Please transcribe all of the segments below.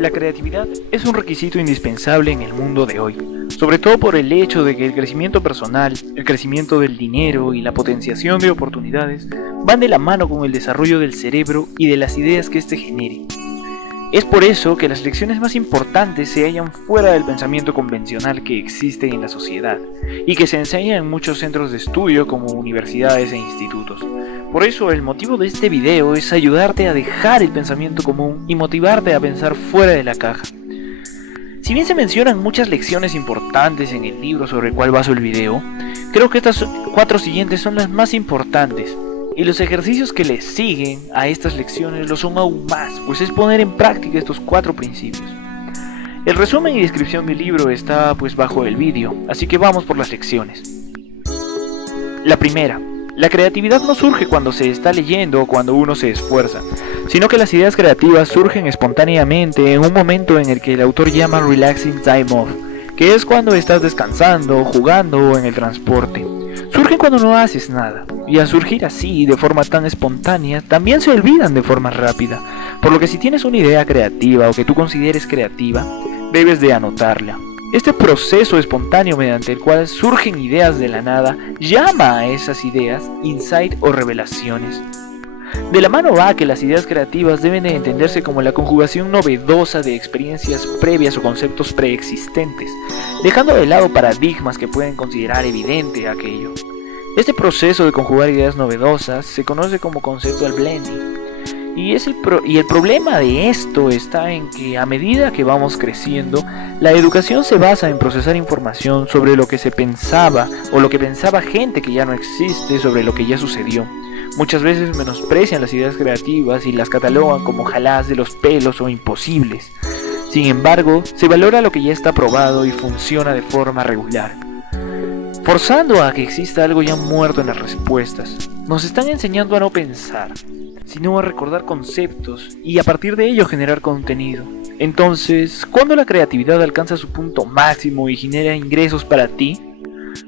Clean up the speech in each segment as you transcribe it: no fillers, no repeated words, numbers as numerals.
La creatividad es un requisito indispensable en el mundo de hoy, sobre todo por el hecho de que el crecimiento personal, el crecimiento del dinero y la potenciación de oportunidades van de la mano con el desarrollo del cerebro y de las ideas que éste genere. Es por eso que las lecciones más importantes se hallan fuera del pensamiento convencional que existe en la sociedad y que se enseña en muchos centros de estudio como universidades e institutos. Por eso el motivo de este video es ayudarte a dejar el pensamiento común y motivarte a pensar fuera de la caja. Si bien se mencionan muchas lecciones importantes en el libro sobre el cual baso el video, creo que estas 4 siguientes son las más importantes. Y los ejercicios que le siguen a estas lecciones lo son aún más, pues es poner en práctica estos 4 principios. El resumen y descripción del libro está pues bajo el vídeo, así que vamos por las lecciones. La primera, la creatividad no surge cuando se está leyendo o cuando uno se esfuerza, sino que las ideas creativas surgen espontáneamente en un momento en el que el autor llama relaxing time off, que es cuando estás descansando, jugando o en el transporte. Surgen cuando no haces nada, y al surgir así, de forma tan espontánea, también se olvidan de forma rápida, por lo que si tienes una idea creativa o que tú consideres creativa, debes de anotarla. Este proceso espontáneo mediante el cual surgen ideas de la nada, llama a esas ideas insight o revelaciones. De la mano va que las ideas creativas deben de entenderse como la conjugación novedosa de experiencias previas o conceptos preexistentes, dejando de lado paradigmas que pueden considerar evidente aquello. Este proceso de conjugar ideas novedosas se conoce como conceptual blending, y el problema de esto está en que a medida que vamos creciendo, la educación se basa en procesar información sobre lo que se pensaba o lo que pensaba gente que ya no existe sobre lo que ya sucedió. Muchas veces menosprecian las ideas creativas y las catalogan como jaladas de los pelos o imposibles. Sin embargo, se valora lo que ya está probado y funciona de forma regular, forzando a que exista algo ya muerto en las respuestas. Nos están enseñando a no pensar, sino a recordar conceptos y a partir de ello generar contenido. Entonces, ¿cuándo la creatividad alcanza su punto máximo y genera ingresos para ti?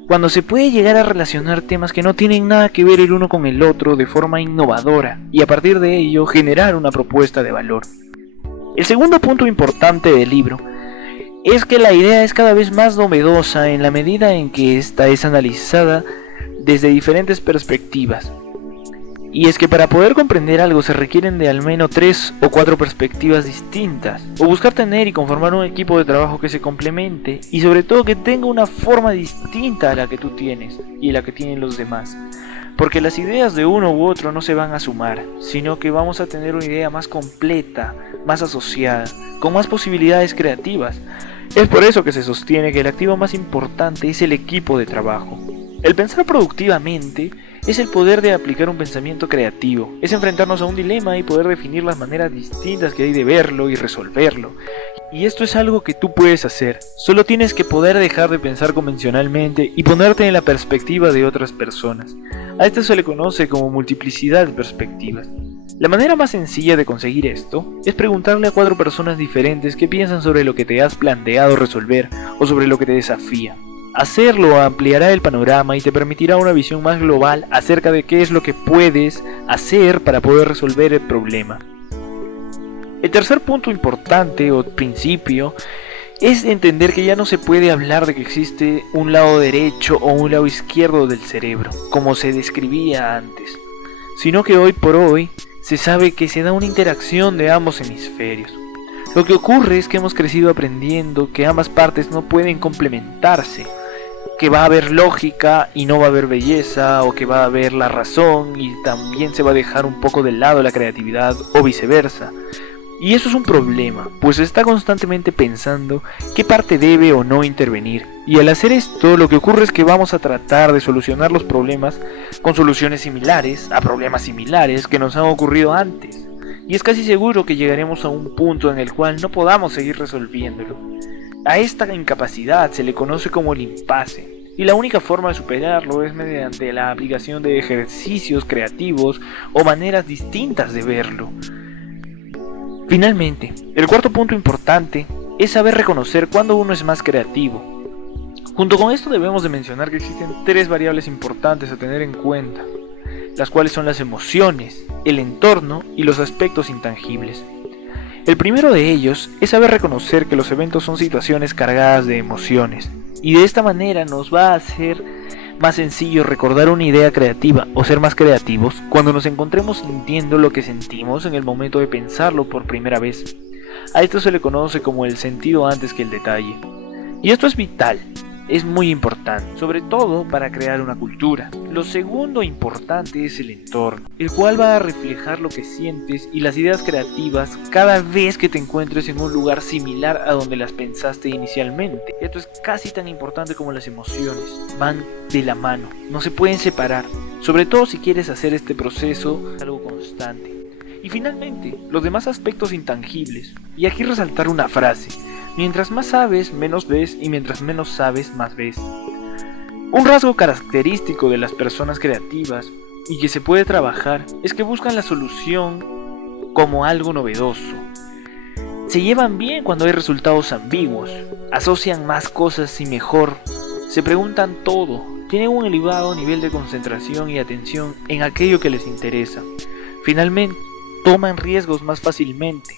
Cuando se puede llegar a relacionar temas que no tienen nada que ver el uno con el otro de forma innovadora y a partir de ello generar una propuesta de valor. El segundo punto importante del libro es que la idea es cada vez más novedosa en la medida en que ésta es analizada desde diferentes perspectivas. Y es que para poder comprender algo se requieren de al menos 3 o 4 perspectivas distintas, o buscar tener y conformar un equipo de trabajo que se complemente y sobre todo que tenga una forma distinta a la que tú tienes y la que tienen los demás. Porque las ideas de uno u otro no se van a sumar, sino que vamos a tener una idea más completa, más asociada, con más posibilidades creativas. Es por eso que se sostiene que el activo más importante es el equipo de trabajo. El pensar productivamente es el poder de aplicar un pensamiento creativo, es enfrentarnos a un dilema y poder definir las maneras distintas que hay de verlo y resolverlo. Y esto es algo que tú puedes hacer, solo tienes que poder dejar de pensar convencionalmente y ponerte en la perspectiva de otras personas. A esto se le conoce como multiplicidad de perspectivas. La manera más sencilla de conseguir esto es preguntarle a 4 personas diferentes qué piensan sobre lo que te has planteado resolver o sobre lo que te desafía. Hacerlo ampliará el panorama y te permitirá una visión más global acerca de qué es lo que puedes hacer para poder resolver el problema. El tercer punto importante o principio es entender que ya no se puede hablar de que existe un lado derecho o un lado izquierdo del cerebro, como se describía antes, sino que hoy por hoy se sabe que se da una interacción de ambos hemisferios. Lo que ocurre es que hemos crecido aprendiendo que ambas partes no pueden complementarse, que va a haber lógica y no va a haber belleza, o que va a haber la razón y también se va a dejar un poco de lado la creatividad o viceversa. Y eso es un problema, pues se está constantemente pensando qué parte debe o no intervenir. Y al hacer esto, lo que ocurre es que vamos a tratar de solucionar los problemas con soluciones similares a problemas similares que nos han ocurrido antes. Y es casi seguro que llegaremos a un punto en el cual no podamos seguir resolviéndolo. A esta incapacidad se le conoce como el impasse, y la única forma de superarlo es mediante la aplicación de ejercicios creativos o maneras distintas de verlo. Finalmente, el cuarto punto importante es saber reconocer cuando uno es más creativo. Junto con esto debemos de mencionar que existen 3 variables importantes a tener en cuenta, las cuales son las emociones, el entorno y los aspectos intangibles. El primero de ellos es saber reconocer que los eventos son situaciones cargadas de emociones, y de esta manera nos va a hacer más sencillo recordar una idea creativa o ser más creativos cuando nos encontremos sintiendo lo que sentimos en el momento de pensarlo por primera vez. A esto se le conoce como el sentido antes que el detalle. Y esto es vital, es muy importante, sobre todo para crear una cultura. Lo segundo importante es el entorno, el cual va a reflejar lo que sientes y las ideas creativas cada vez que te encuentres en un lugar similar a donde las pensaste inicialmente. Esto es casi tan importante como las emociones, van de la mano, no se pueden separar, sobre todo si quieres hacer este proceso algo constante. Y finalmente, los demás aspectos intangibles, y aquí resaltar una frase: mientras más sabes, menos ves, y mientras menos sabes, más ves. Un rasgo característico de las personas creativas y que se puede trabajar es que buscan la solución como algo novedoso. Se llevan bien cuando hay resultados ambiguos, asocian más cosas y mejor, se preguntan todo, tienen un elevado nivel de concentración y atención en aquello que les interesa. Finalmente, toman riesgos más fácilmente.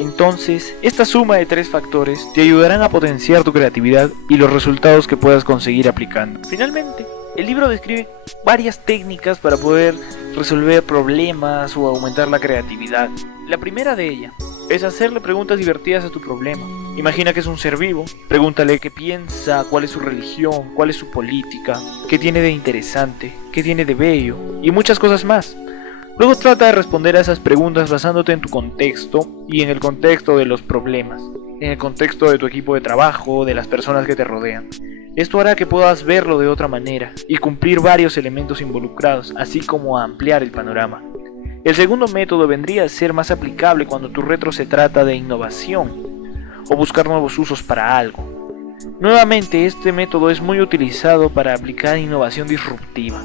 Entonces, esta suma de 3 factores te ayudarán a potenciar tu creatividad y los resultados que puedas conseguir aplicando. Finalmente, el libro describe varias técnicas para poder resolver problemas o aumentar la creatividad. La primera de ellas es hacerle preguntas divertidas a tu problema. Imagina que es un ser vivo, pregúntale qué piensa, cuál es su religión, cuál es su política, qué tiene de interesante, qué tiene de bello y muchas cosas más. Luego trata de responder a esas preguntas basándote en tu contexto y en el contexto de los problemas, en el contexto de tu equipo de trabajo, de las personas que te rodean. Esto hará que puedas verlo de otra manera y cumplir varios elementos involucrados, así como ampliar el panorama. El segundo método vendría a ser más aplicable cuando tu retro se trata de innovación o buscar nuevos usos para algo. Nuevamente, este método es muy utilizado para aplicar innovación disruptiva.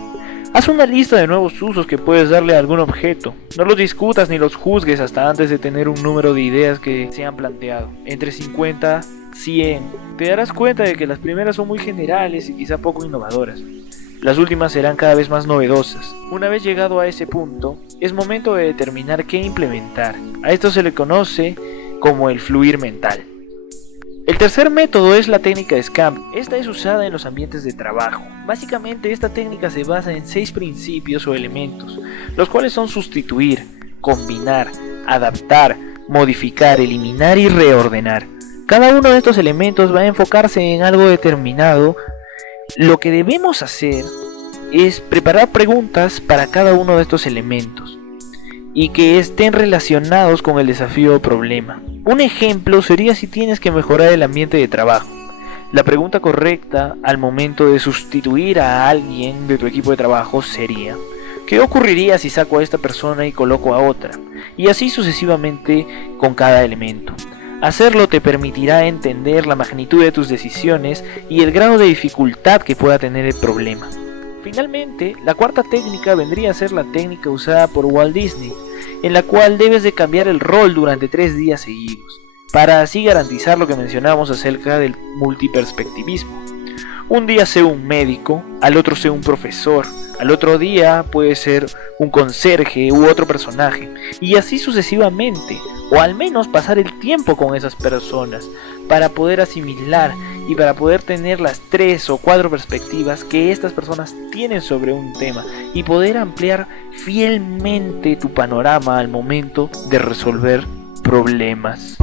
Haz una lista de nuevos usos que puedes darle a algún objeto. No los discutas ni los juzgues hasta antes de tener un número de ideas que se han planteado. Entre 50, 100. Te darás cuenta de que las primeras son muy generales y quizá poco innovadoras. Las últimas serán cada vez más novedosas. Una vez llegado a ese punto, es momento de determinar qué implementar. A esto se le conoce como el fluir mental. El tercer método es la técnica de SCAMP. Esta es usada en los ambientes de trabajo. Básicamente esta técnica se basa en 6 principios o elementos, los cuales son sustituir, combinar, adaptar, modificar, eliminar y reordenar. Cada uno de estos elementos va a enfocarse en algo determinado. Lo que debemos hacer es preparar preguntas para cada uno de estos elementos y que estén relacionados con el desafío o problema. Un ejemplo sería si tienes que mejorar el ambiente de trabajo. La pregunta correcta al momento de sustituir a alguien de tu equipo de trabajo sería: ¿qué ocurriría si saco a esta persona y coloco a otra? Y así sucesivamente con cada elemento. Hacerlo te permitirá entender la magnitud de tus decisiones y el grado de dificultad que pueda tener el problema. Finalmente, la cuarta técnica vendría a ser la técnica usada por Walt Disney, en la cual debes de cambiar el rol durante 3 días seguidos, para así garantizar lo que mencionamos acerca del multiperspectivismo. Un día sé un médico, al otro sé un profesor, al otro día puede ser un conserje u otro personaje, y así sucesivamente, o al menos pasar el tiempo con esas personas, para poder asimilar y para poder tener las 3 o 4 perspectivas que estas personas tienen sobre un tema y poder ampliar fielmente tu panorama al momento de resolver problemas.